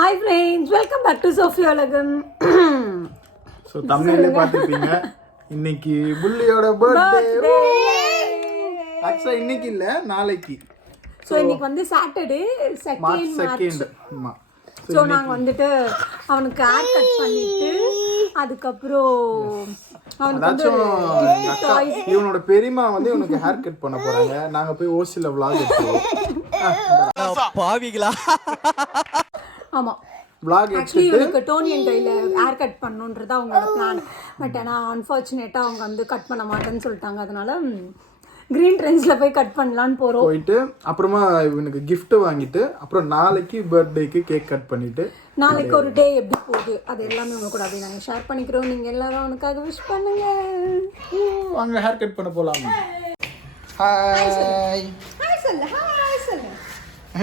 Hi friends, welcome back to Sophia Olagam. So thumbnail பார்த்திருப்பீங்க. இன்னைக்கு புள்ளியோட birthday. ஆக்சுவலா இன்னைக்கு இல்ல, நாளைக்கு. So இன்னைக்கு வந்து சாட்டர்டே 2nd March. ஆமா. So நாங்க வந்துட்டு அவனுக்கு ஹேர் கட் பண்ணிட்டு அதுக்கப்புறம் அவனுக்கு வந்து இவனோட பெரியம்மா வந்து இவனுக்கு ஹேர் கட் பண்ண போறாங்க. நாங்க போய் ஓசில vlog எடுத்தோம். பாவிகளா? ஆமா. vlog ஆக்சுவலி இவனுக்கு டோனி அண்ட் டைல ஹேர் கட் பண்ணணுன்றது அவங்களோட பிளான். பட் ஆனால் அன்ஃபார்ச்சுனேட்டாக அவங்க வந்து கட் பண்ண மாட்டேன்னு சொல்லிட்டாங்க. அதனால கிரீன் ட்ரெண்ட்ஸில் போய் கட் பண்ணலான்னு போயிட்டு அப்புறமா இவனுக்கு gift வாங்கிட்டு அப்புறம் நாளைக்கு பர்த்டேக்கு கேக் கட் பண்ணிட்டு நாளைக்கு ஒரு டே எப்படி போகுது அது எல்லாமே உங்க கூட அப்படியே நாங்கள் ஷேர் பண்ணிக்கிறோம். நீங்கள் எல்லாரும் அவனுக்காக விஷ் பண்ணுங்க. வாங்க ஹேர் கட் பண்ண போலாம். ஹாய் ஹாய் சொல்லு, ஹாய் சொல்லு.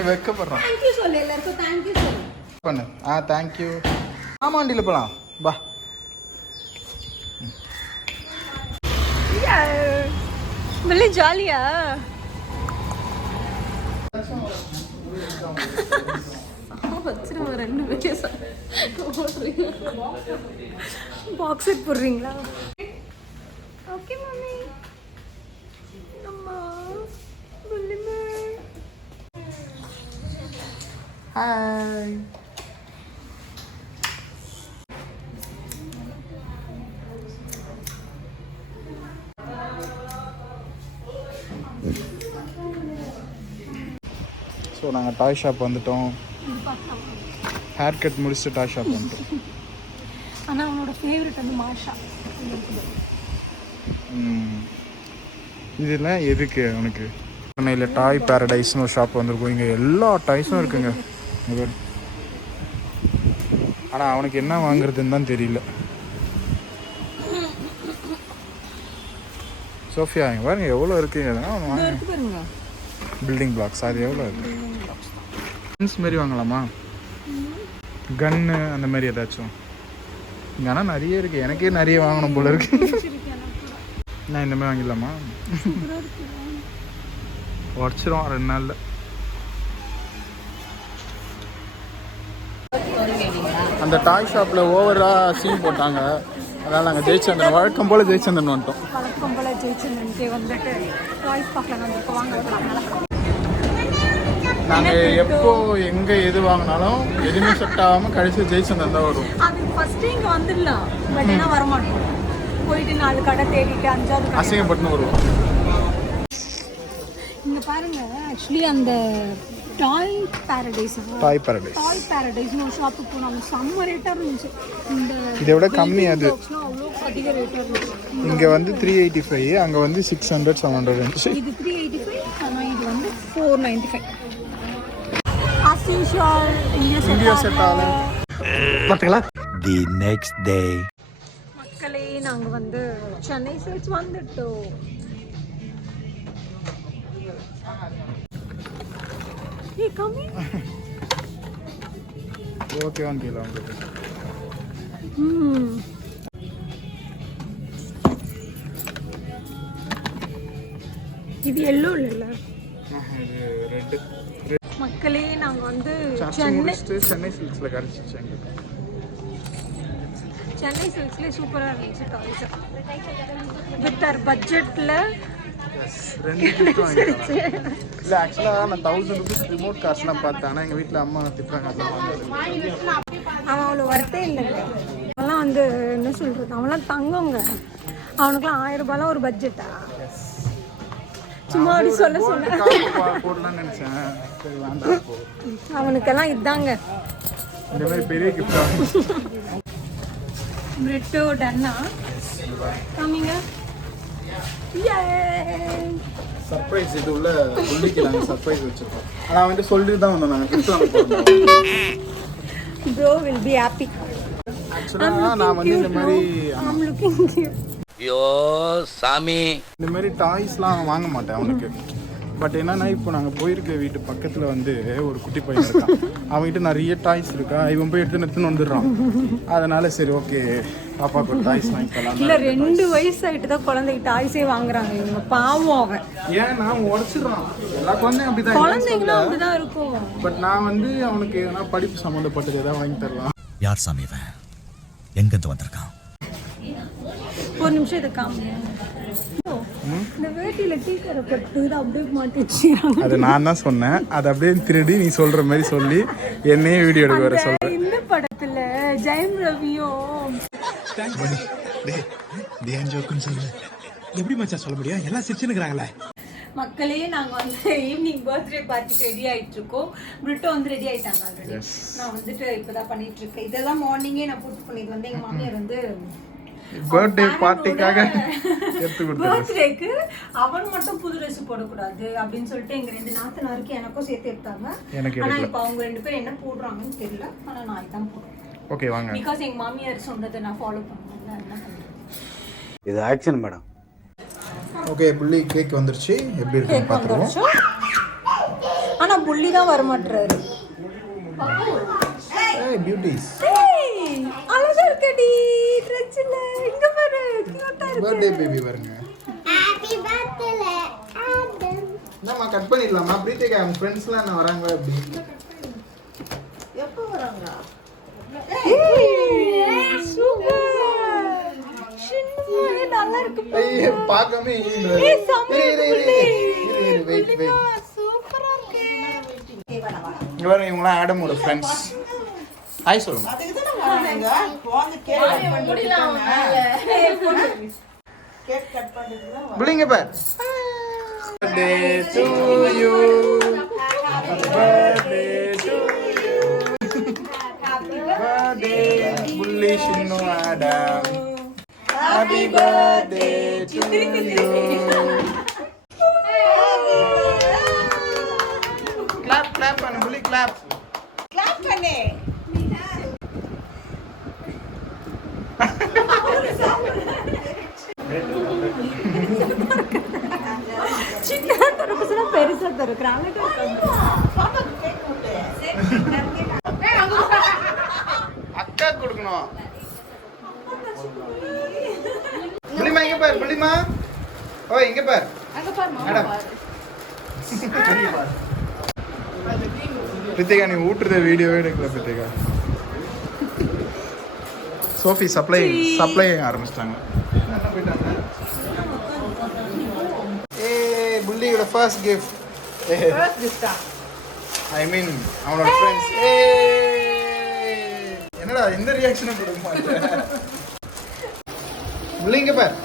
வெக்கப்படுறான். தேங்க்யூ சொல்லு, எல்லாருக்கும் தேங்க்யூ சொல்லு. பண்ணு. தேங்க்யூ. ஆமா வண்டியில போலாம். பா. வெளில ஜாலியா வச்சிருங்க. ரெண்டு பேரும் பாக்ஸ் போடுறீங்களா? Okay mummy. அம்மா புள்ளிமா. ஹாய். ஸோ நாங்கள் டாய் ஷாப் வந்துட்டோம். ஹேர் கட் முடிச்சுட்டு டாய் ஷாப் வந்துட்டோம். ஆனால் அவனோட ஃபேவரட் வந்து மாஷா. இதெல்லாம் எதுக்கு அவனுக்கு? சென்னையில் டாய் பேரடைஸ்னு ஒரு ஷாப் வந்திருக்கும். இங்கே எல்லா டாய்ஸும் இருக்குங்க. ஆனால் அவனுக்கு என்ன வாங்குறதுன்னு தான் தெரியல. சோஃபியா இங்கே பாருங்க எவ்வளோ இருக்குங்க. அவன் வாங்க பில்டிங் பிளாக்ஸ் அது எவ்வளோ இருக்கு? கன்ஸ் மாரி வாங்கலாமா? கன்னு அந்த மாதிரி ஏதாச்சும் இங்கே ஆனால் நிறைய இருக்குது. எனக்கே நிறைய வாங்கணும் போல இருக்கு. நான் இந்த மாதிரி வாங்கிடலாமா? உடச்சிரும் 2 நாளில். அந்த டாய் ஷாப்பில் ஓவராக சீன் போட்டாங்க. அதனால் நாங்கள் ஜெயச்சந்திரன் வழக்கம் போல் ஜெயச்சந்திரன் வந்துட்டோம். வழக்கம் போல் ஜெயச்சந்திரனுக்கு வந்துட்டு டாய்ஸ் பார்க்கலாம் வந்துருக்கோம். வாங்க. நாங்கள் எப்போ எங்கே எது வாங்கினாலும் எதுவுமே செட் ஆகாமல் கடைசி ஜெயச்சந்திரன் தான் வரும். அது ஃபஸ்ட்டு இங்கே வந்துடலாம். பட் ஏன்னா வரமாட்டோம். போயிட்டு 4 கடை தேடிட்டு 5வது அசிங்கப்பட்டுன்னு வருவோம். இங்கே பாருங்க. ஆக்சுவலி அந்த டாய் பேரடைஸ்னு ஒரு ஷாப்புக்கு போனாங்க. செம்ம ரேட்டாக இருந்துச்சு. இந்த இதை விட கம்மி அது. அவ்வளோ அதிக ரேட்டாக இருந்துச்சு. இங்கே வந்து 385, அங்கே வந்து 600-700 இருந்துச்சு. இது 385, ஆனால் இது வந்து 495. As usual, India set ஆகும். பார்த்தீங்களா? The next day. மக்களே நாங்கள் வந்து சென்னை சில்க்ஸ் வந்துட்டோம். ஏய் கம்மி. ஓகேவான்னு கேளு அவங்களுக்கு. இது எல்லோ இல்லைல்ல? இது ரெட்டு. மக்களே நாங்கள் வந்து சென்னை சில்க்ஸில் கிடச்சிச்சு. சென்னை சில்க்ஸ்லேயே சூப்பராக இருந்துச்சு டாய்ஸ். வித் ஆர் பட்ஜெட்டில் 2 கிஃப்ட் வாங்கிடுச்சு. இல்லை ஆக்சுவலாக நான் 1000 rupees ரிமோட் கார்ஸ்லாம் பார்த்தேன். ஆனால் எங்கள் வீட்டில் அம்மா திட்டுறாங்க. அவன் அவ்வளோ வரத்தே இல்லைங்க. அவன்லாம் வந்து என்ன சொல்கிறது, அவன்லாம் தங்கங்க. அவனுக்குலாம் 1000 ரூபாய்லாம் ஒரு பட்ஜெட்டா? சும்மா அப்படி சொல்ல போடலாம்னு நினச்சேன். சரி வேண்டாம். அவனுக்கெல்லாம் இதாங்க இந்த மாதிரி பெரிய கிஃப்ட். பிரிட்டோ டன்னா காமிங்க. சர்ப்ரைஸ். இது உள்ள உள்ளிக்கு நாங்கள் சர்ப்ரைஸ் வச்சுருக்கோம். ஆனால் வந்து சொல்லிட்டு தான் வந்தோம் நாங்கள் கிஃப்ட் வாங்க போகிறோம். Bro will be happy. ஆக்சுவலாக நான் வந்து இந்த மாதிரி I'm looking cute. ஐயோ சாமி, இந்த மாதிரி டாய்ஸ்லாம் வாங்க மாட்டேன் அவனுக்கு. பட் என்னன்னா இப்போ நாங்கள் போயிருக்க வீட்டு பக்கத்தில் வந்து ஒரு குட்டி பையன் இருக்கான். அவன்கிட்ட நிறைய டாய்ஸ் இருக்கா. இவன் போய் எடுத்துன்னு வந்துடுறான். அதனால சரி ஓகே பாப்பாக்கு ஒரு டாய்ஸ் வாங்கிக்கலாம். இல்லை 2 வயசு ஆகிட்டு தான் குழந்தைக்கு டாய்ஸே வாங்குறாங்க இவங்க. பாவம் அவன். ஏன்னா அவன் உடச்சிடுறான். எல்லா குழந்தையும் அப்படிதான். குழந்தைங்களும் அப்படிதான் இருக்கும். பட் நான் வந்து அவனுக்கு எதனா படிப்பு சம்மந்தப்பட்டது எதாவது வாங்கி தரலாம். யார் சாமி இவன்? எங்கிருந்து வந்திருக்கான்? ஒரு நிமிஷம் இதை காமிங்க. இந்த வேட்டியில டீக்கரை கட்டு அப்படியே மாட்டி வச்சுக்கிறாங்க. அது நான் தான் சொன்னேன். அது அப்படியே திருடி நீ சொல்ற மாதிரி சொல்லி என்னையே வீடியோ எடுக்க வர சொல்றேன். இந்த படத்துல ஜெயம் ரவியும் எப்படி மச்சான் சொல்ல முடியும்? எல்லாம் சிரிச்சுன்னுக்குறாங்களே. மக்களே நாங்க வந்து ஈவினிங் பர்த்டே பார்ட்டிக்கு ரெடி ஆயிட்டு இருக்கோம். பிரிட்டோ வந்து ரெடி ஆயிட்டாங்க ஆல்ரெடி. நான் வந்துட்டு இப்பதான் பண்ணிட்டு இருக்கேன். இதெல்லாம் மார்னிங்கே நான் போட்டு பண்ணிட்டு வந்து எங்க மாமியார் வந்து பர்த்டே பார்ட்டிக்காக எடுத்து கொடுத்தாரு. பர்த்டேக்கு அவன் மட்டும் புது ட்ரெஸ் போடக்கூடாது அப்படின்னு சொல்லிட்டு எங்க 2 நாத்தனாருக்கு எனக்கும் சேர்த்து எடுத்தாங்க. ஆனா இப்போ அவங்க 2 பேரும் என்ன போடுறாங்கன்னு தெரியல. ஆனா நான் இதான் போடுறேன். ஓகே வாங்க. பிகாஸ் எங்க மாமியார் சொன்னதை நான் ஃபாலோ பண்ணுவேன்ல. என்ன பண்றேன்? இது ஆக்ஷன் மேடம். ஓகே புள்ளி கேக் வந்துருச்சு. எப்படி இருக்குன்னு பார்த்துருவோம். ஆனா புள்ளி தான் வர மாட்டறாரு. ஏய் பியூட்டிஸ். அழகா இருக்கடி ட்ரெஸ்ல. இங்க பாரு கியூட்டா இருக்கு. பர்த்டே பேபி வருங்க. Happy birthday Adam. நம்ம கட் பண்ணிடலாமா? பிரீத்திகா அவங்க ஃப்ரெண்ட்ஸ்லாம் என்ன வராங்க அப்படி? எப்போ வராங்க? சூப்பர். ஷின்னு நல்லா இருக்கு. ஐயே பார்க்கவே இல்ல. வெயிட் சூப்பரா இருக்கு. இங்க பாருங்க இவங்கலாம் ஆடமோட ஃப்ரெண்ட்ஸ். ஹாய் சொல்லுங்க. அதுக்கு தான் வராங்க. வந்து கேக் கட் பண்ணிட்டாங்க. கேக் கட் பண்ணிட்டு தான் புள்ளிங்க பார். Birthday to you. Happy birthday to you. Happy birthday புள்ளி சின்னு Adam. Happy birthday to you. Clap clap பண்ணு புள்ளி clap. கிளாப் பண்ணு. சின்ன தரப்புல பெருசா தரக்குறாங்க. பாப்பாக்கு கேக் கொடு. அக்கா கொடுக்கணும். புள்ளிமா இங்க பார் புள்ளிமா. ஓய் இங்க பார். அங்க பாரு மேடம். பிரித்திகா நீ ஊட்டுற வீடியோவே எடுக்கல பிரித்திகா. சோஃபி சப்ளை ஆரம்பிச்சிட்டாங்க. ஏய் புள்ளியோட ஃபர்ஸ்ட் கிஃப்ட். ஃபர்ஸ்ட் கிஃப்டா? ஐ மீன் அவனோட ஃப்ரெண்ட்ஸ். ஏய் என்னடா இந்த ரியாக்ஷன் கொடுக்க மாட்டேன். புள்ளிங்க பார்.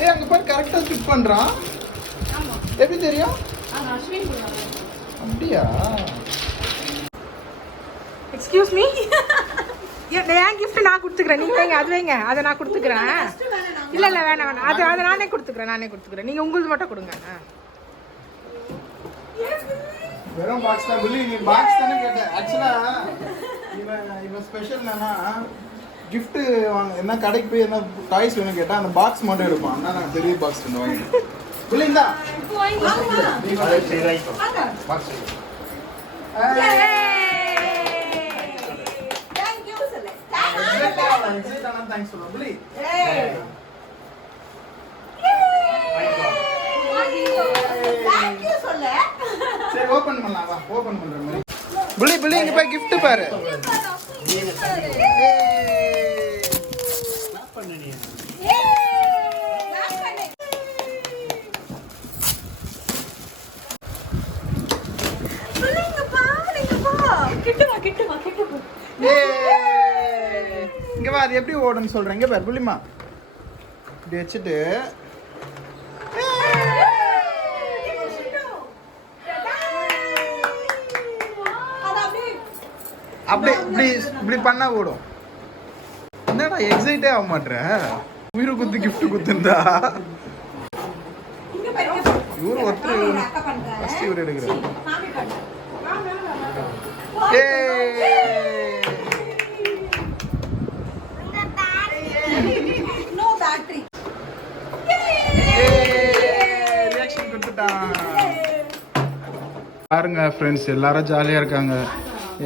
ஏய் அங்க பார் கரெக்ட்டா ஃபிட் பண்றான். ஆமா. எப்படி தெரியும்? அஸ்வின் குமார். அப்படியா? Excuse me. என் கிஃப்ட் நான் கொடுத்துக்கிறேன். நீங்க வைங்க, அது வைங்க, அதை நான் கொடுத்துக்கிறேன். இல்ல இல்ல வேணாம் அது நானே கொடுத்துக்கிறேன். நீங்க உங்களுக்கு மட்டும் கொடுங்க. வெறும் பாக்ஸ் தான் புள்ளி. நீ பாக்ஸ் தானே கேட்ட. ஆக்சுவலா இவன் ஸ்பெஷல் என்னன்னா gift வாங்க என்ன கடைக்கு போய் என்ன டாய்ஸ் வேணும் கேட்டா அந்த பாக்ஸ் மட்டும் எடுப்பான். ஆனா நான் பெரிய பாக்ஸ் கொண்டு வாங்கி புள்ளி இந்தா பாக்ஸ். தேங்க் யூ சொல்லு. தேங்க்ஸ் சொல்லுங்க புள்ளி. தேங்க் யூ சொல்லு. சரி ஓபன் பண்ணலாம் வா. ஓபன் பண்ற மாதிரி புள்ளி புள்ளி இங்க போய் gift பாரு. இங்க வா. அது எப்படி ஓடுன்னு சொல்றேன். இங்க பாரு புள்ளிமா. இப்படி வச்சுட்டு அப்படியே இப்படி பண்ணா ஓடும். என்னடா எக்ஸைட்டே ஆக மாட்டேற. உயிரை குத்து gift குத்துந்தா இவரு ஒருத்தர் ஃபர்ஸ்ட் இவர் எடுக்கிறார். No battery. ஃப்ரெண்ட்ஸ் எல்லாரும் ஜாலியாக இருக்காங்க.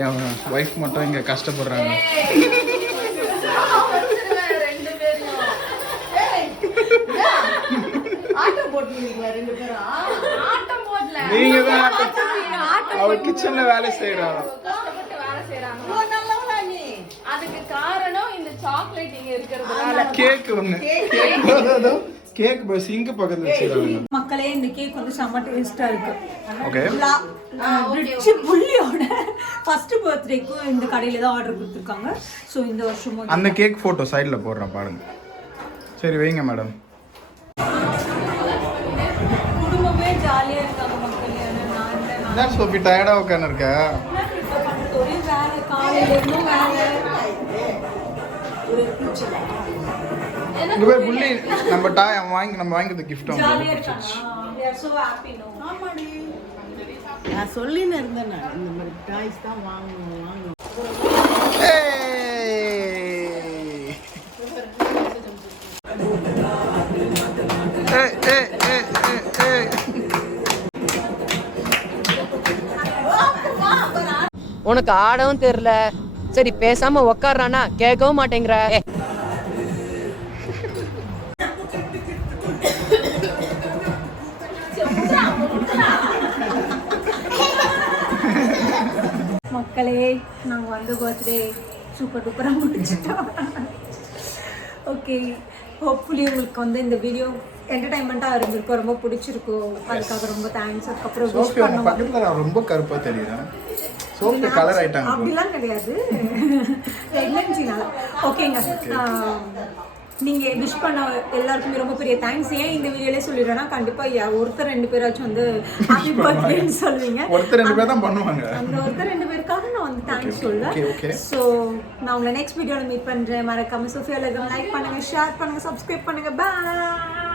என் ஒய்ஃப் மட்டும் இங்கே கஷ்டப்படுறாங்க. ஆட்டம் போட்டுருக்கீங்களா 2 பேரும்? ஆட்டம் போடல. நீங்க தான் அவர் கிச்சன்ல வேலை செய்யறாங்க. இவ்வளவு நல்லவளா நீ? அதுக்கு காரணம் இந்த சாக்லேட் இங்க இருக்கிறதுனால. கேக் ஒண்ணு கேக் பஸ் இங்க பக்கத்துல வச்சிருக்காங்க. மக்களே இந்த கேக் வந்து செம்ம டேஸ்டா இருக்கு. ஓகே. ரிச் புள்ளியோட ஃபர்ஸ்ட் பர்த்டேக்கு இந்த கடையில தான் ஆர்டர் கொடுத்துருக்காங்க. ஸோ இந்த வருஷமும் அந்த கேக் போட்டோ சைடில் போடுறேன் பாருங்க. சரி வைங்க மேடம். குடும்பமே ஜாலியா இருக்காங்க மக்களே. என்ன சோஃபி டயர்டாக உட்காந்து இருக்க? ஒரே வேலை, காலையில இருந்தும் வேலை. இங்க போய் புள்ளி நம்ம நம்ம வாங்கினது கிஃப்ட் ஜாலியா இருக்காங்க. We are so happy now. ஆமாடி. நான் சொல்லின்னு இருந்தேன் இந்த மாதிரி டாய்ஸ் தான் வாங்கணும். உனக்கு ஆடவும் தெரியல, சரி பேசாம உக்காடுறானா கேட்கவும் மாட்டேங்கிற. மக்களே நாங்கள் வந்து பர்த்டே சூப்பர் டூப்பராக முடிச்சிட்டோம். ஓகே, ஹோப்ஃபுல்லி உங்களுக்கு வந்து இந்த வீடியோ என்டர்டைன்மெண்ட்டாக இருந்திருக்கும், ரொம்ப பிடிச்சிருக்கும். அதுக்காக ரொம்ப தேங்க்ஸ். அதுக்கப்புறம் விஷ் பண்ணுவோம். பக்கத்துல ரொம்ப கருப்பா தெரியுது. சோஃபி கலர் ஆயிட்டாங்க. அப்படிலாம் கிடையாது, பிரெக்னன்சினால. ஓகேங்க, நீங்கள் விஷ் பண்ண எல்லாருக்குமே ரொம்ப பெரிய தேங்க்ஸ். ஏன் இந்த வீடியோலே சொல்லிடுறேன்னா, கண்டிப்பாக ஒருத்தர் 2 பேராச்சும் வந்து ஹாப்பி பர்த்டேன்னு சொல்லுவீங்க. ஒருத்தர் 2 பேர் தான் பண்ணுவாங்க. அந்த ஒருத்தர் 2 பேருக்காக நான் வந்து தேங்க்ஸ் சொல்லுவேன். ஸோ நான் உங்களை நெக்ஸ்ட் வீடியோவில் மீட் பண்ணுறேன். மறக்காம சோஃபியா உலகம் லைக் பண்ணுங்கள், ஷேர் பண்ணுங்கள், சப்ஸ்கிரைப் பண்ணுங்கள். பாய்.